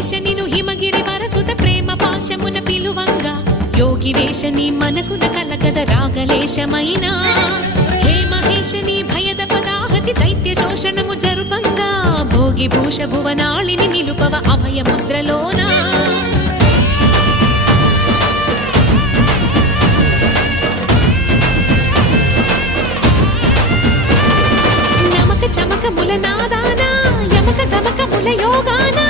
వేష నిను హిమగిరి వరసుత ప్రేమ పాశమున పిలువంగా యోగి వేష నీ మనసున కలగద రాగలేశమైన హే మహేష నీ భయద పదాహతి దైత్య శోషణము జరుపంగా భోగి భూష భువనాళిని నిలుపవ అభయ ముద్రలోనా నమక చమక ముల నాదానా యమక గమక ముల యోగానా